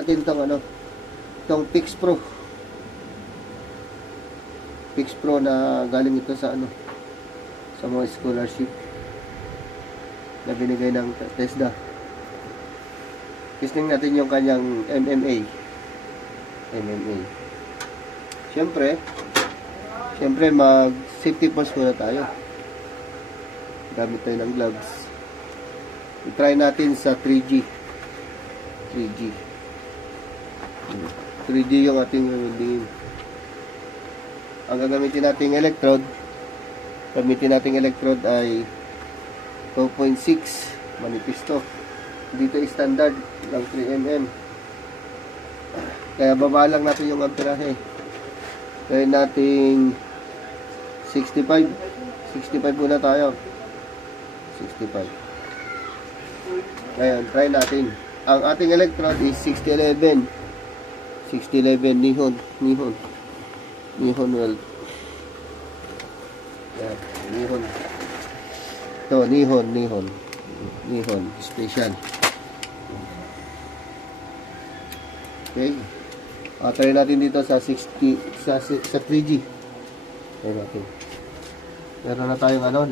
natin tong ano, tong Pix Pro. Pix Pro na galing ito sa ano, sa mga scholarship na binigay ng TESDA. Testing natin yung kanyang MMA. Siyempre mag safety first muna tayo. Gamit tayo ng gloves. I-try natin sa 3G yung ating welding. Ang gagamitin nating electrode ay 2.6 manipis to. Dito standard ng 3mm. Kaya baba lang natin yung amperahe. Kaya nating 65 muna tayo. 65. Ngayon, try natin. Ang ating electrode is 6011 neon weld. Yan, neon. Ito, neon special. Okay. Try natin dito sa 60 sa 3G. Try natin. Meron na tayong ano.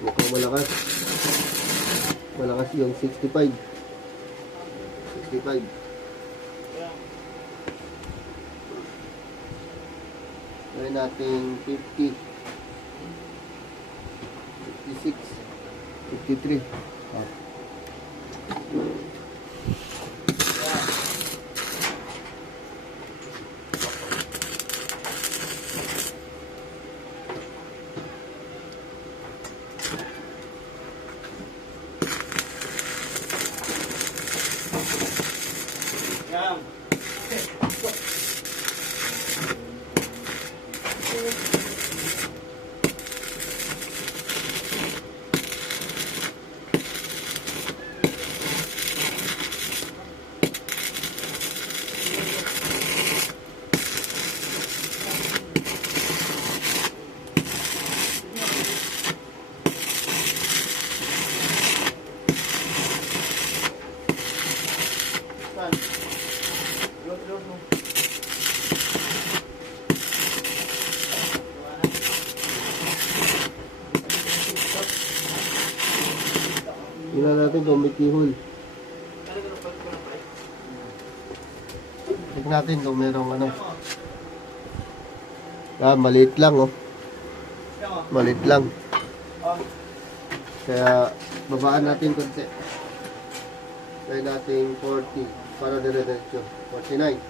Mukhang malakas yung 65. Gawin natin 50, 56, 53. Tingnan natin kung may keyhole. Tingnan natin kung merong ano. Maliit lang oh. Maliit lang. Kaya babaan natin konti. Try natin 40 para dire-diretso. 49.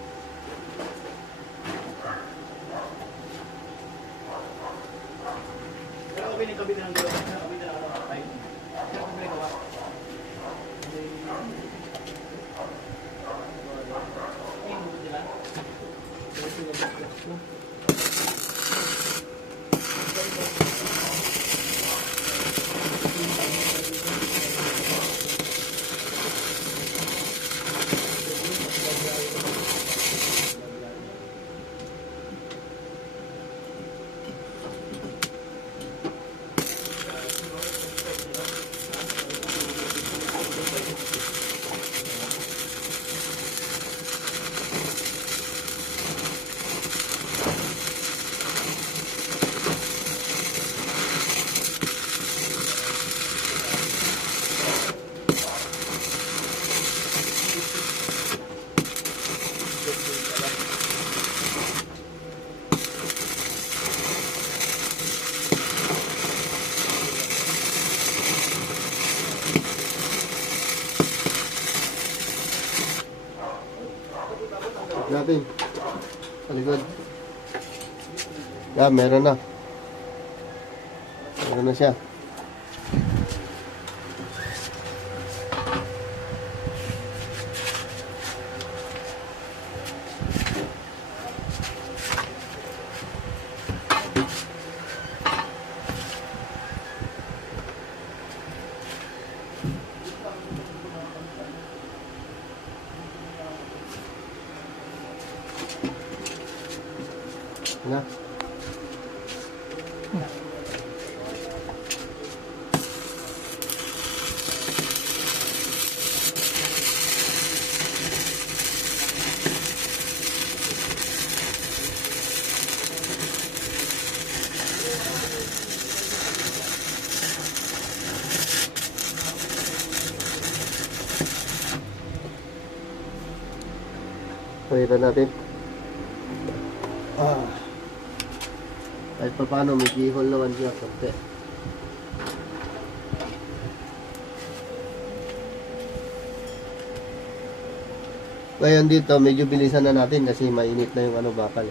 Natin sa likod. Meron na siya. Na. Palitan natin. Kahit pa paano, may keyhole naman siya. Konti. Ngayon dito, medyo bilisan na natin kasi mainit na yung ano bakal.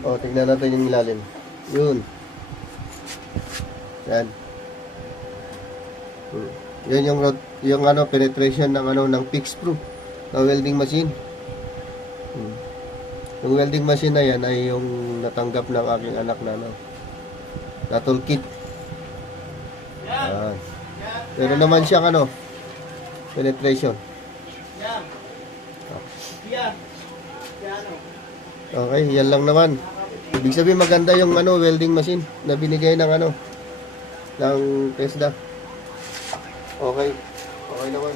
O, tignan natin yung ilalim. Yun. Yan. Yun yung ano, penetration ng ano, ng fix screw na welding machine. Yung welding machine na yan ay yung natanggap ng aking anak na ano, na toolkit. Pero naman siyang ano, penetration. Okay, yan lang naman. Ibig sabihin maganda yung ano, welding machine na binigay ng ano, ng TESDA. Okay. Okay naman.